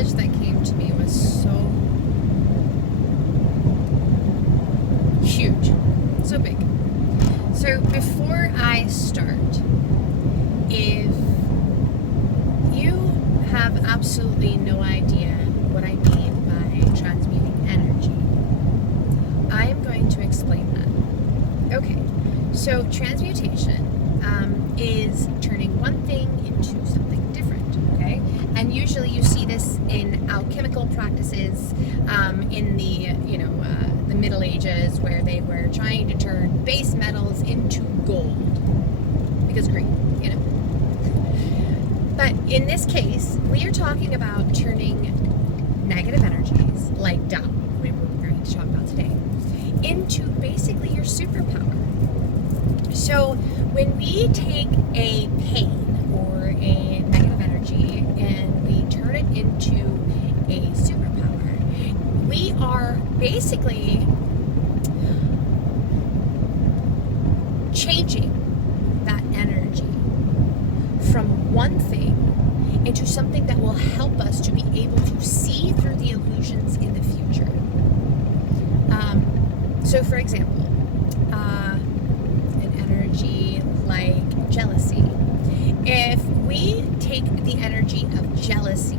knowledge that came to me was so huge, so big. So before I start, if you have absolutely no idea what I mean by transmuting energy, I'm going to explain that. Okay, so transmutation is turning one thing into something different, okay? And usually you see this in alchemical practices in the Middle Ages, where they were trying to turn base metals into gold because green, But in this case, we are talking about turning negative energies, like doubt, we were going to talk about today, into basically your superpower. So when we take a pain or a negative energy and we turn it into a superpower, we are basically changing that energy from one thing into something that will help us to be able to see through the illusions in the future. So for example, an energy like jealousy. If we take the energy of jealousy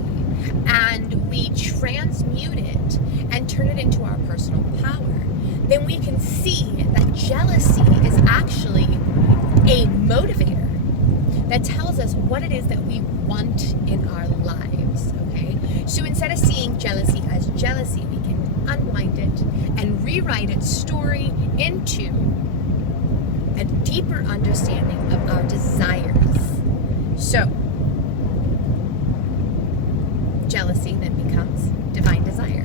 and we transmute it and turn it into our personal power, then we can see that jealousy is actually a motivator that tells us what it is that we want in our lives, okay? So instead of seeing jealousy as jealousy, we can unwind it and rewrite its story into a deeper understanding of our desires. So, jealousy then becomes divine desire.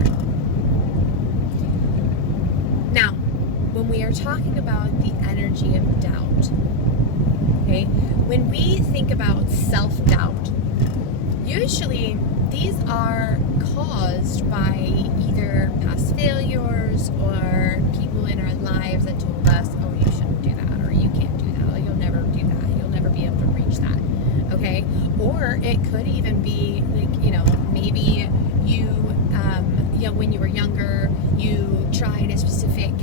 Now, when we are talking about the energy of doubt, okay, when we think about self-doubt, usually these are caused by either past failures or people in our lives that told us, oh, you shouldn't do that, or you can't do that, or you'll never do that, you'll never be able to reach that, okay? Or it could even be like, maybe you, when you were younger, you tried a specific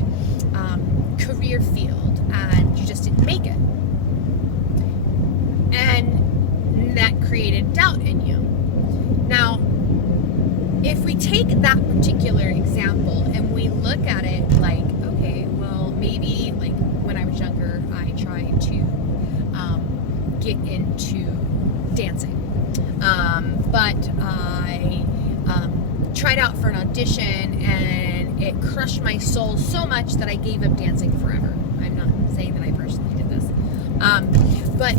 career field and you just didn't make it. And that created doubt in you. Now, if we take that particular example and we look at it like, okay, well, maybe like when I was younger, I tried to get into dancing. But I tried out for an audition and it crushed my soul so much that I gave up dancing forever. I'm not saying that I personally did this. But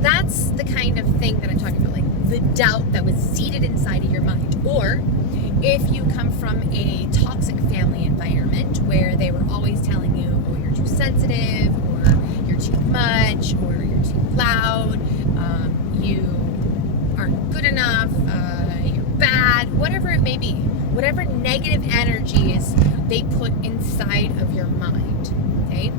that's the kind of thing that I'm talking about, like the doubt that was seated inside of your mind. Or if you come from a toxic family environment where they were always telling you, oh, you're too sensitive, or you're too much, or you're too loud, you aren't good enough, you're bad, whatever it may be, whatever negative energies they put inside of your mind, okay?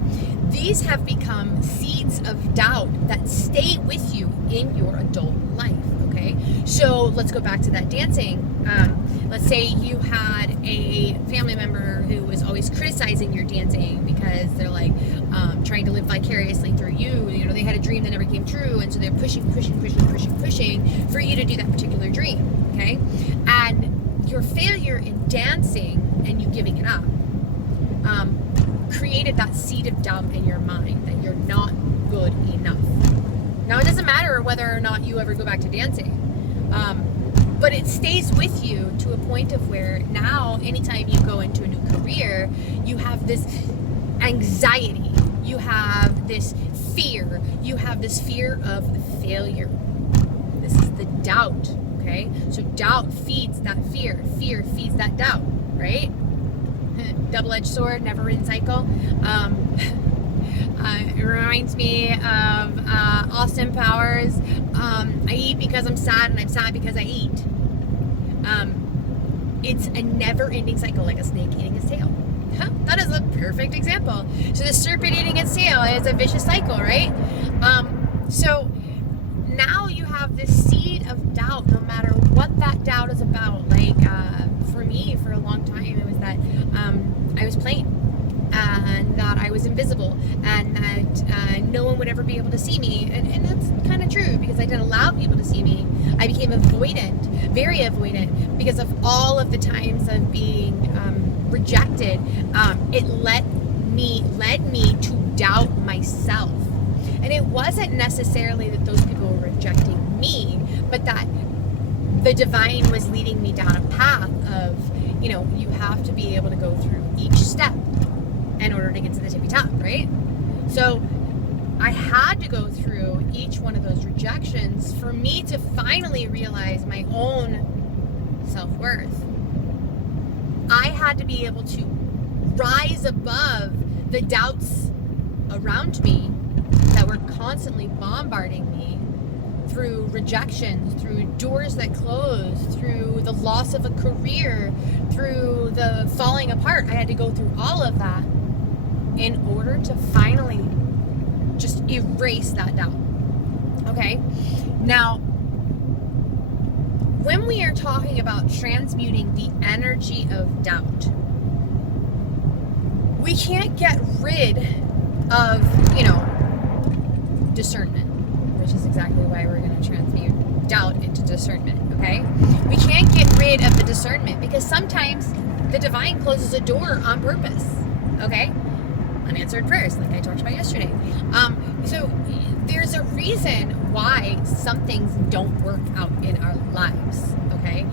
These have become seeds of doubt that stay with you in your adult life, okay? So let's go back to that dancing. Let's say you had a family member who was always criticizing your dancing because they're like trying to live vicariously through you. They had a dream that never came true, and so they're pushing for you to do that particular dream, okay? And your failure in dancing and you giving it up created that seed of doubt in your mind that you're not good enough. Now, it doesn't matter whether or not you ever go back to dancing, but it stays with you to a point of where now, anytime you go into a new career, you have this anxiety, you have this fear, of failure. This is the doubt, okay? So doubt feeds that fear feeds that doubt, right? Double-edged sword, never-ending cycle. It reminds me of Austin Powers. I eat because I'm sad, and I'm sad because I eat. It's a never-ending cycle, like a snake eating its tail. That is a perfect example. So the serpent eating its tail is a vicious cycle, right? So now you have this seed of doubt, no matter what that doubt is about. Like, for me, for a long time, it was that I was plain, and that I was invisible, and that no one would ever be able to see me. And that's kind of true, because I didn't allow people to see me. I became avoidant, very avoidant, because of all of the times of being rejected. It led me to doubt myself. And it wasn't necessarily that those people were rejecting me, but that the divine was leading me down a path of, you have to be able to go through each step in order to get to the tippy top, right? So I had to go through each one of those rejections for me to finally realize my own self-worth. I had to be able to rise above the doubts around me that were constantly bombarding me through rejections, through doors that closed, through the loss of a career, through the falling apart. I had to go through all of that in order to finally just erase that doubt. Okay? Now, when we are talking about transmuting the energy of doubt, we can't get rid of, discernment, which is exactly why we're going to transmute doubt into discernment, okay? We can't get rid of the discernment, because sometimes the divine closes a door on purpose, okay? Unanswered prayers, like I talked about yesterday. So there's a reason why some things don't work out in our lives, okay?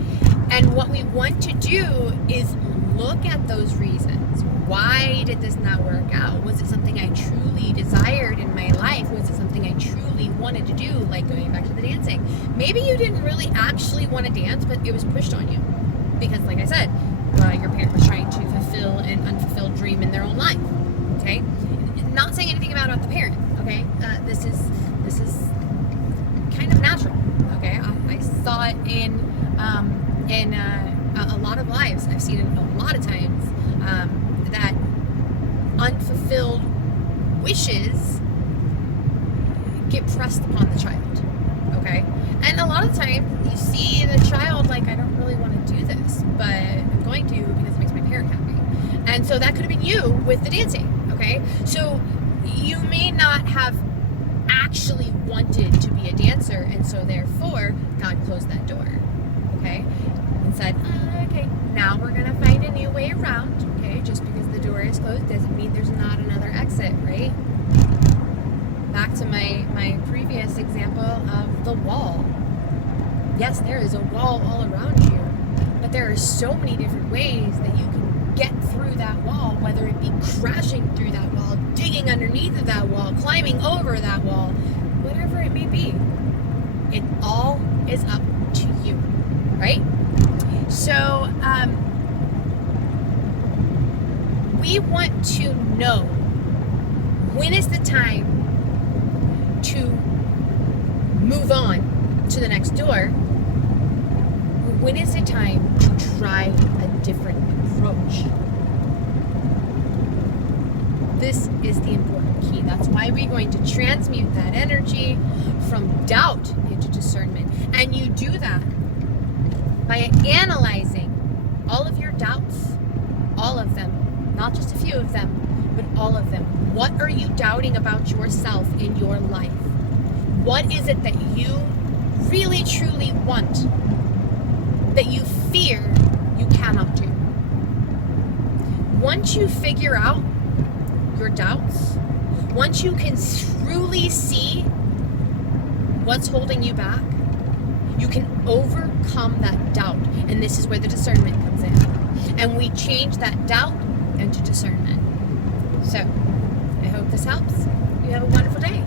And what we want to do is look at those reasons. Why did this not work out? Was it something I truly desired in my life? Was it something I truly wanted to do, like going back to the dancing? Maybe you didn't really actually want to dance, but it was pushed on you. Because, like I said, your parent was trying to fulfill an unfulfilled dream in their own life. Okay? Not saying anything about the parent, okay? This is kind of natural, okay? I saw it in a lot of lives. I've seen it a lot of times, that unfulfilled wishes get pressed upon the child, okay? And a lot of times you see the child like, I don't really want to do this, but I'm going to because it makes my parent happy. And so that could have been you with the dancing, okay? So you may not have actually wanted to be a dancer, and so therefore God closed that door, okay? And said, okay, now we're going to find a new way around, okay? Just because the door is closed doesn't mean there's not another exit, right? Back to my previous example of the wall. Yes, there is a wall all around you, but there are so many different ways that you can get through that wall, whether it be crashing through that wall, digging underneath of that wall, climbing over that wall, whatever it may be. It all is up to you, right? So, we want to know when is the time to move on to the next door. When is it time to try a different approach? This is the important key. That's why we're going to transmute that energy from doubt into discernment. And you do that by analyzing all of your doubts, all of them, not just a few of them, but all of them. What are you doubting about yourself in your life? What is it that you really, truly want, that you fear you cannot do? Once you figure out your doubts, once you can truly see what's holding you back, you can overcome that doubt. And this is where the discernment comes in. And we change that doubt into discernment. So, I hope this helps. You have a wonderful day.